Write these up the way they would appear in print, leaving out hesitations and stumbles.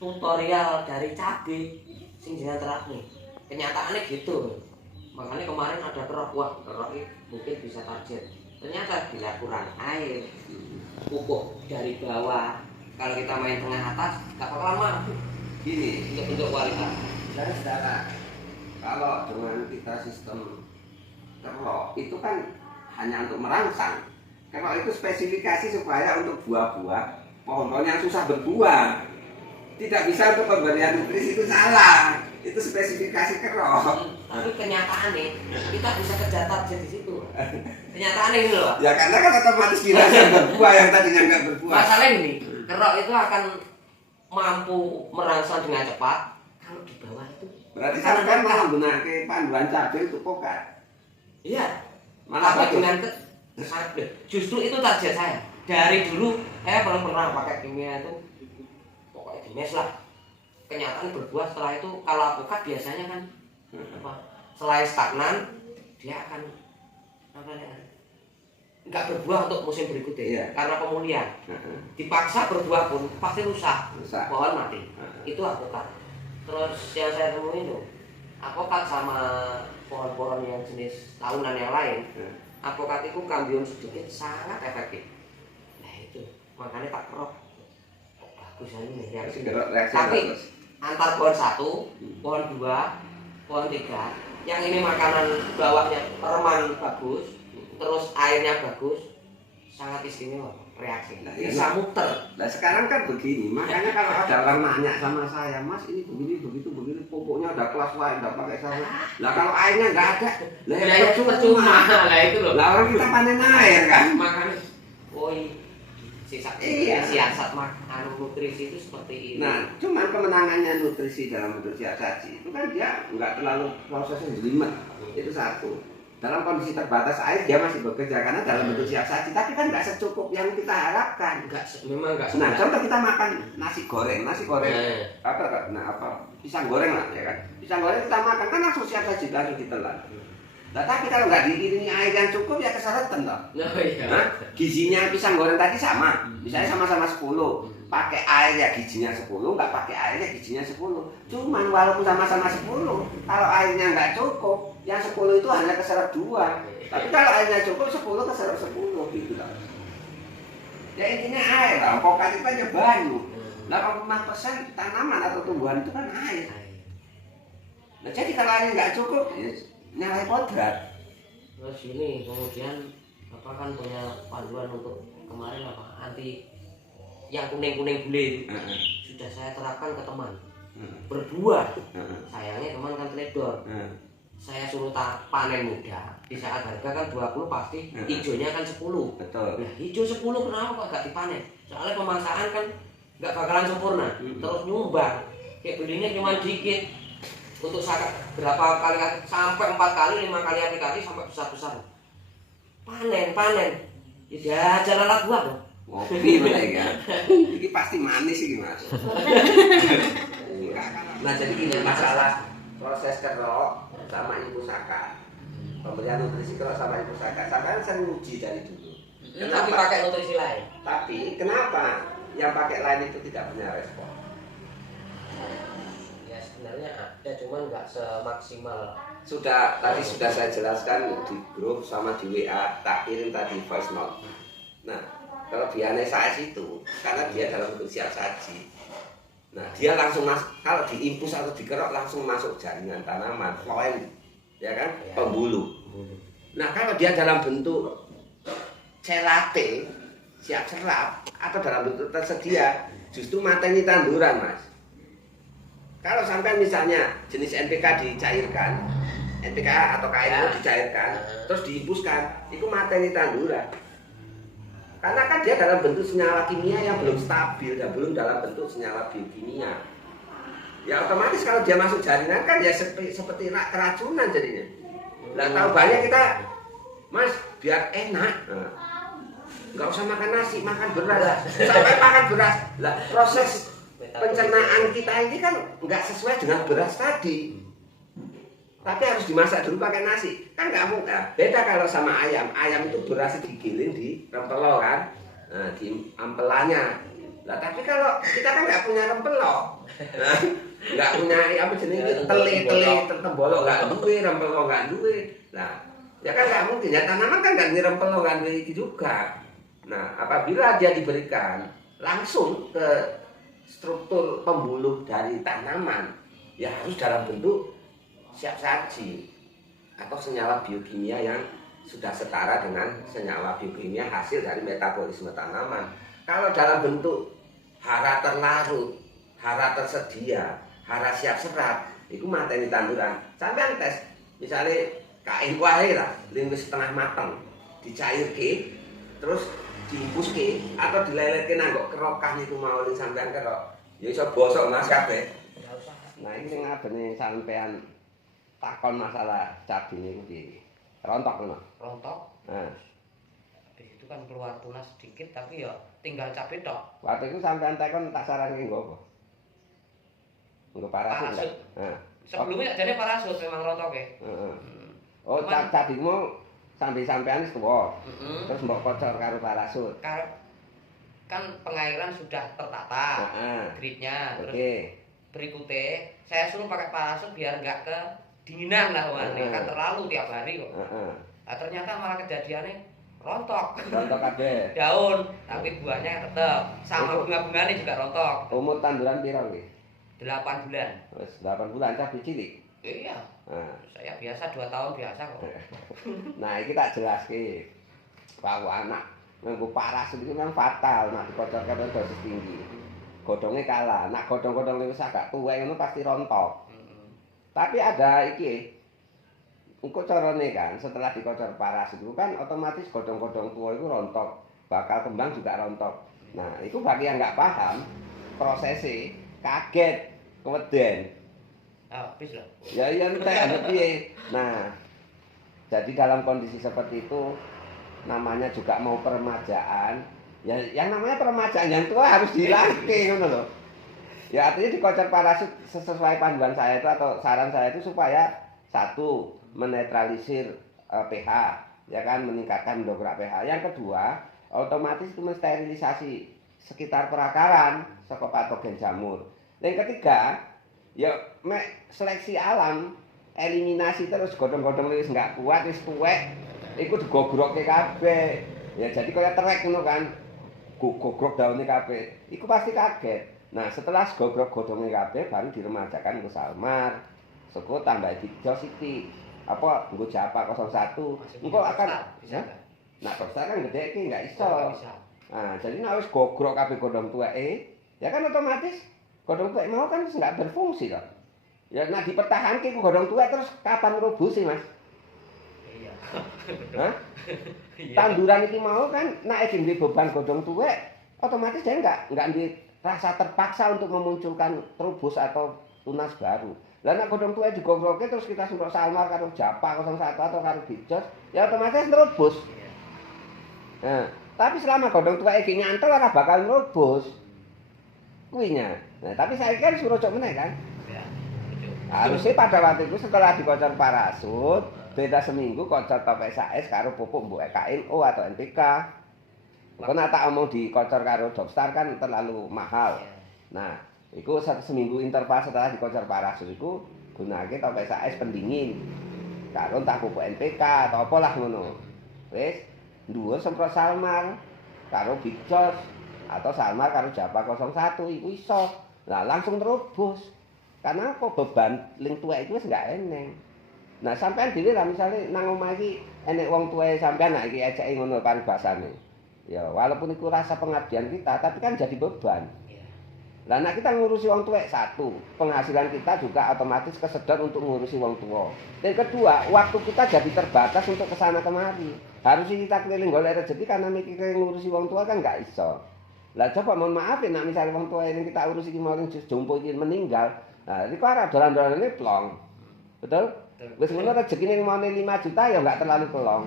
tutorial dari cabai sing jenengan terapne. Kenyataannya gitu. Makanya kemarin ada kerok, wah kerok ini mungkin bisa target. Ternyata bila kurang air, pupuk dari bawah. Kalau kita main tengah atas, gak bakalan mampu. Gini, Untuk kualitas. dan saudara, kalau dengan kita sistem kerok itu kan hanya untuk merangsang. Kerok itu spesifikasi supaya untuk buah-buah pohon-pohon yang susah berbuah. Tidak bisa untuk pemberian nutrisi, itu salah. Itu spesifikasi kerok. Tapi kenyataannya kita bisa kerja target di situ. Kenyataannya ini loh. Ya karena kan otomatis dirasa berbuah yang tadinya nggak berbuah. Masalahnya ini, kerok itu akan mampu merangsang dengan cepat kalau di bawah itu. Berarti sampai mau menggunakan panduan cabai untuk pokat. Iya. Malah Tapi bagus. dengan justru itu target saya. Dari dulu saya belum pernah pakai kimia itu. Pokoknya dimes lah. Kenyataan berbuah setelah itu kalau apokat biasanya kan apa? Selain stagnan dia akan apa ya? Nggak berbuah untuk musim berikutnya. Iya. Karena pemulihan. Dipaksa berbuah pun pasti rusak. Pohon mati. Itu apokat. Terus yang saya temuin itu apokat sama pohon-pohon yang jenis tahunan yang lain. Apokat itu kambium sedikit sangat efektif. Nah itu makanya tak kerok. Bagus ini reaksi. Tapi antar pohon satu, pohon dua, pohon tiga, yang ini makanan bawahnya reman bagus, terus airnya bagus, sangat istimewa reaksi. Nah, bisa muter. Nah sekarang kan begini, makanya kalau ada orang nanya sama saya, Mas ini begini, begitu, begini, pupuknya udah kelas Y, udah pakai saya. Lah kalau airnya nggak ada, lah Ya itu percuma. Lah itu loh. Lah orang kita panen air kan. Makanya, woi, siasat anu nutrisi itu seperti ini. Nah, cuman kemenangannya nutrisi dalam bentuk siap saji itu kan dia nggak terlalu prosesnya jelimet. Itu satu. Dalam kondisi terbatas air dia masih bekerja karena dalam bentuk siap saji, tapi kan nggak secukup yang kita harapkan. Memang nggak. Nah, contoh kita makan nasi goreng, apa pisang goreng lah ya kan. Pisang goreng kita makan kan langsung siap saji, langsung ditelan. Nah, tapi kalau nggak diiringi air yang cukup ya keseretan toh. Iya. Nah, gizinya pisang goreng tadi sama, misalnya sama-sama 10. Pakai air ya gizinya 10, nggak pakai air ya gizinya 10. Cuman walaupun sama-sama 10, kalau airnya nggak cukup, yang 10 itu hanya keserap 2. Tapi kalau airnya cukup, 10 keserap 10 gitu loh. Ya intinya air lah, pokat itu aja banyu. 85% tanaman atau tumbuhan itu kan air. Nah jadi kalau airnya nggak cukup, ya nyalai kodrat. Terus ini kemudian apa kan punya panduan untuk kemarin apa anti yang kuning-kuning bule sudah saya terapkan ke teman berbuah. Sayangnya teman kan teledor. Saya suruh panen muda. Di saat harga kan 20 pasti hijaunya kan 10. Betul. Nah hijau 10 kenapa kok gak dipanen? Soalnya pemasakan kan gak bakalan sempurna. Terus nyumbang. Kayak belinya cuma dikit. Untuk berapa kali sampai 4 kali 5 kali aplikasi sampai besar-besar. Panen. Ya jalan lalat buah dong. Ngopi mereka. Ini pasti manis sih Mas. Nah jadi ini masalah proses kerok sama impusaka. Pemberian nutrisi kerok sama impusaka. Sampai saya uji dari dulu. Tapi pakai nutrisi lain. Tapi kenapa yang pakai lain itu tidak punya respon? Ya sebenarnya ada, cuman nggak semaksimal. Tadi sudah saya jelaskan di grup sama di WA, tak kirim tadi voice note. Nah, kelebihannya saya itu karena dia dalam bentuk siap saji. Nah, dia langsung masuk, kalau diimpus atau dikerok langsung masuk jaringan tanaman, poin, ya kan, pembuluh. Nah, kalau dia dalam bentuk celate, siap serap, atau dalam bentuk tersedia, justru mateni tanduran, Mas. Kalau sampai misalnya jenis NPK dicairkan, NPK atau KNO dicairkan, terus diimpuskan, itu mateni tanduran. Karena kan dia dalam bentuk senyawa kimia yang belum stabil dan belum dalam bentuk senyawa biokimia. Ya otomatis kalau dia masuk jaringan kan ya seperti keracunan jadinya. Lah tahu banyak kita, Mas, biar enak. Nggak usah makan nasi, makan beras. Sampai makan beras. Lah proses pencernaan kita ini kan nggak sesuai dengan beras tadi. Tapi harus dimasak dulu pakai nasi. Kan nggak mungkin. Beda kalau sama ayam. Ayam itu beras digiling di rempelo kan. Nah, di ampelannya. Lah tapi kalau kita kan nggak punya rempelok. Nah, nggak punya apa jenenge teli tembolok nggak duwe, rempelok nggak duwe. Nah, ya kan nggak mungkin ya tanaman kan nggak rempelok nggak duwe iki juga. Nah, apabila dia diberikan langsung ke struktur pembuluh dari tanaman, ya harus dalam bentuk siap saji atau senyawa biokimia yang sudah setara dengan senyawa biokimia hasil dari metabolisme tanaman. Kalau dalam bentuk hara terlarut, hara tersedia, hara siap serap, itu mateni tanduran. Sampeyan tes, misalnya kain wae lah, wis setengah mateng, dicairke, terus diimpuske atau dilelehke nanggo kerokan itu mau ning sampeyan kerok. Ya iso bosok Mas kabeh. Nah, ini sing ngabene sampeyan takon masalah cabai niku piye? Rontok ngono. Rontok. Nah. Di situ kan keluar tunas sedikit tapi ya tinggal cabai tok. Waktu itu sampean tekon tak saranke nggo apa? Nggo parasut. Nah. Sebelumnya jadi parasut memang rontok ya. Heeh. Oh, cabaimu sampai-sampean wis tuwa. Terus mbok kocor karo parasut. Kan pengairan sudah tertata. Gridnya. Terus berikutnya saya suruh pakai parasut biar nggak kedinginan lah kan terlalu tiap hari kok. Nah, ternyata malah kejadiannya rontok kabeh. Daun, tapi buahnya tetap sama bunga-bunganya juga rontok. Umur tanduran piro nggih? 8 bulan. Wis 8 bulan cabai cilik. Iya. Saya biasa 2 tahun biasa kok. Nah, iki tak jelaske. Bahwa anak nganggo parasut itu memang fatal, nek dikocorke dosis tinggi. Godhonge kalah. Nek godhong-godhong wis agak tuwek ngono pasti rontok. Tapi ada iki engko carane kan setelah dikocor parasut itu kan otomatis godhong-godhong tua itu rontok, bakal kembang juga rontok. Nah, itu bagi yang nggak paham prosesnya kaget, keweden. Habis loh. Ya entek piye. Nah, jadi dalam kondisi seperti itu namanya juga mau peremajaan. Ya yang namanya peremajaan yang tua harus dilaki ngono loh. Ya artinya dikocor parasut sesuai panduan saya itu atau saran saya itu supaya satu menetralisir pH, ya kan meningkatkan mendongkrak pH. Yang kedua, otomatis itu mensterilisasi sekitar perakaran saka patogen jamur. Yang ketiga, ya seleksi alam, eliminasi terus godhong-godhong wis enggak kuat wis tuwek, iku digogrokke kabeh. Ya jadi kaya trek ngono kan. Gogrok daunnya kabeh. Iku pasti kaget. Nah, setelah gogrok godhonge kabeh baru diremajakan ke salmar. Seko tambah hijau siti. Apa nggo japa 01. Engko akan ya. Nah, besar kan gede iki enggak iso. Nah, jadi nek wis gogrok kabeh godhong tuweke, ya kan otomatis godhong tuwek mau kan wis enggak berfungsi kok. Ya nek dipertahanke ku godhong tuwek terus kapan rubusi, Mas? Iya. Hah? Tanduran iki mau kan nek dhewe beban godhong tuwek, otomatis dia enggak dirasa terpaksa untuk memunculkan trubus atau tunas baru. Lah nek godhong tuwek digogroke terus kita semprot salmar karo japa 01 atau karo bijos, ya otomatis trubus. Nah, tapi selama godhong tuwek iki nyantel ora bakal trubus. Kuinya. Nah, tapi saya kan suruh cok meneh kan. Ya. Harusnya pada waktu itu setelah dikocor parasut, beda seminggu kocor topek SAS karo pupuk mbok KNO atau NPK. Kok nek tak omong dikocor karo Jobstar kan terlalu mahal. Nah, iku seminggu interval setelah dikocor parasut iku gunake topek SAS pendingin. Karo entah pupuk NPK atau apalah ngono. Wis dhuwur semprot salmar karo bijos atau salmar karo japa 01 iku iso. Lah langsung terubus. Karena apa beban ling tuwek iku wis enggak eneng. Nah, sampean dhewe lah misale nang omah iki enek wong tuwa sampean nah iki ejeke ngono paribasane. Ya, walaupun itu rasa pengabdian kita, tapi kan jadi beban. Lah nek kita ngurusi wong tuwek satu, penghasilan kita juga otomatis kesedot untuk ngurusi wong tua. Dan kedua, waktu kita jadi terbatas untuk kesana kemari. Harusnya kita keliling golek rezeki karena mikir ngurusi wong tua kan nggak iso. Lah coba mohon maaf ya nek misale wong tua yang kita urusi iki mau jompo iki meninggal, nah iku ora dolan-dolane plong. Betul? Wis ngono rezekine mone 5 juta ya enggak terlalu pelong.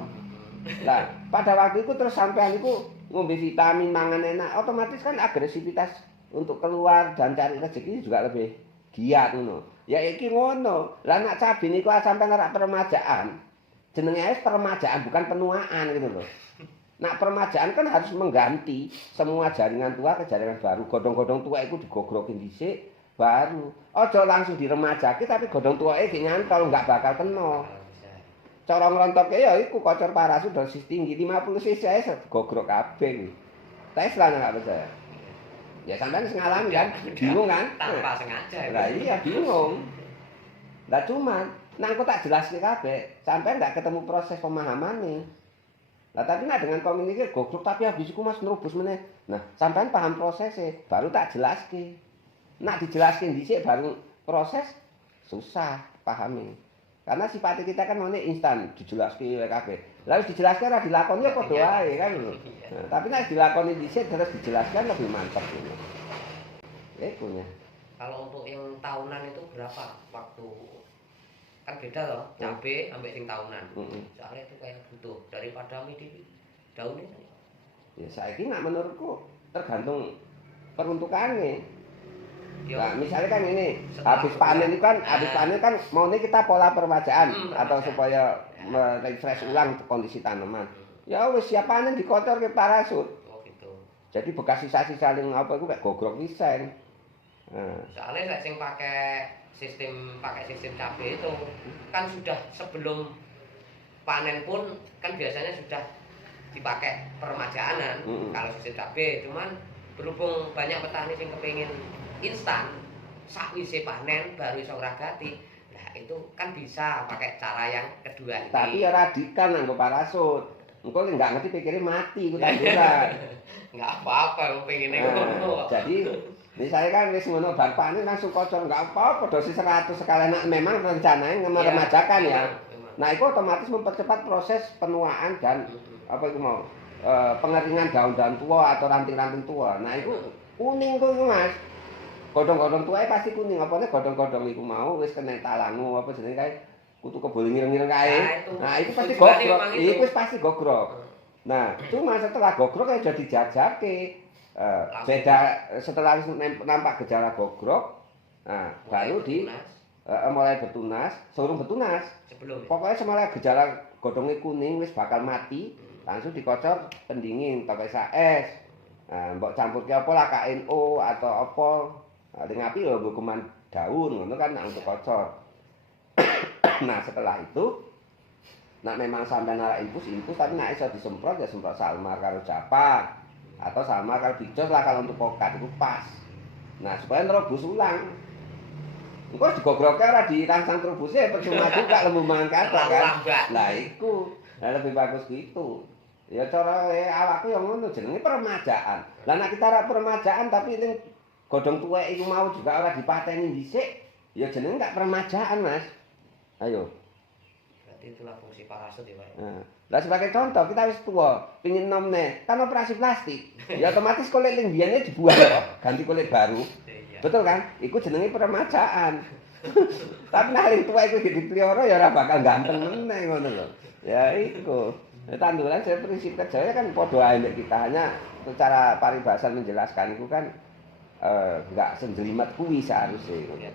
Lah, pada waktu itu terus sampean iku ngombe vitamin, mangan enak, otomatis kan agresivitas untuk keluar dan cari rezeki juga lebih giat ngono. Ya iki ngono. Lah nek cabe niku sampean ora peremajaan. Jenenge wis peremajaan bukan penuaan gitu loh. Nah, permajaan kan harus mengganti semua jaringan tua ke jaringan baru. Godhong-godhong tua itu digogrokin dhisik baru. Ojo langsung diremajake tapi godhong tuake iki nyantol nggak bakal kena. Cara nglontoke ya iku kocor parasut dosis tinggi 50 cc ae gogrok kabeh. Tesla nggak percaya. Ya sampean wis ngalami kan, bingung kan? Tanpa sengaja. Lah iya bingung. Lah cuma nang kok tak jelaske kabeh, sampean nggak ketemu proses pemahamane. Lah tapi nek dengan komunikasi goblok tapi habis iku Mas nerubus meneh. Nah, sampean paham prosesnya, baru tak jelaske. Nak dijelaske dhisik baru proses susah pahami. Karena sifatnya kita kan maunya instan, dijelaske kabeh. Lah wis dijelaske ora dilakoni ya padha wae kan. Nah, tapi nek dilakoni dhisik terus dijelaskan lebih mantap ini. Iku ya. Kalau untuk yang tahunan itu berapa waktu? Kan beda loh, cabe ambek sing tahunan. Soalnya itu kayak butuh daripada midi daunnya. Ya saiki nak menurutku tergantung peruntukannya. Nah, misalnya kan ini habis panen itu kan habis panen kan maunya kita pola permajaan atau supaya refresh ulang kondisi tanaman. Ya wis siap panen dikocor ke parasut. Oh gitu. Jadi bekas sisa-sisa yang apa itu kayak gogrok pisan. Nah. Soalnya saya sing pakai sistem cabai itu kan sudah sebelum panen pun kan biasanya sudah dipakai permajaanan kalau sistem cabai, cuman berhubung banyak petani yang kepingin instan sakwise panen baru iso ngragati. Nah itu kan bisa pakai cara yang kedua ini. Tapi ya radikal nganggo parasut. Engko enggak ngerti pikirnya mati ku tanduran. Enggak apa-apa kepingine ngono. Jadi misalnya kan wis ngono bar panen langsung kocor enggak apa-apa dosis 100 sekali nak memang rencananya meremajakan ya. Nah, itu otomatis mempercepat proses penuaan dan apa itu mau pengeringan daun-daun tua atau ranting-ranting tua. Nah, itu kuning tuh Mas. Godhong-godhong tuae pasti kuning, apane godhong-godhong iku mau wis kena talangu apa jenenge kae kutu kebul ngireng-ngireng kae. Nah, itu pasti gogrok. Iku pasti gogrok. Nah, cuma setelah gogrok ya jadi jajake. Beda setelah nampak gejala gogrok, nah, baru di mulai bertunas, sorong bertunas. Sebelum. Pokoknya semula gejala godhongnya kuning wis bakal mati, langsung dikocor pendingin pakai es. Nah, mbok campur ke apa lah KNO atau apa. Dengan api lho kuman daun ngono kan untuk kocor. Nah, setelah itu nak memang sampai nara infus tapi nak iso disemprot ya semprot Salmar karo Japa. Atau sama kalau bicos lah kalau untuk pokat itu pas. Nah supaya nerobos ulang. Engko digogroknya ora dirangsang terobosnya percuma juga lembu mangkat kan. Lah iku, lebih bagus gitu. Ya cara awakku yang ngono jenenge permajaan. Lah nek kita ora permajaan tapi ning godhong tuwek iku mau juga ora dipateni dhisik, ya jenenge enggak permajaan, Mas. Ayo. Berarti itulah fungsi parasut ya, Pak. Lah sebagai contoh kita wis tua, pengin nom kan operasi plastik. Ya otomatis kulit ning biyane dibuang kok, ganti kulit baru. Betul kan? Iku jenenge permajaan. Tapi nek ning tua iku dipelihara ya ora bakal ganteng meneh ngono lho. Ya iku. Tanduran saya prinsip kerjanya kan padha ae kita hanya secara paribasan menjelaskan itu kan enggak senjelimet kuwi seharusnya.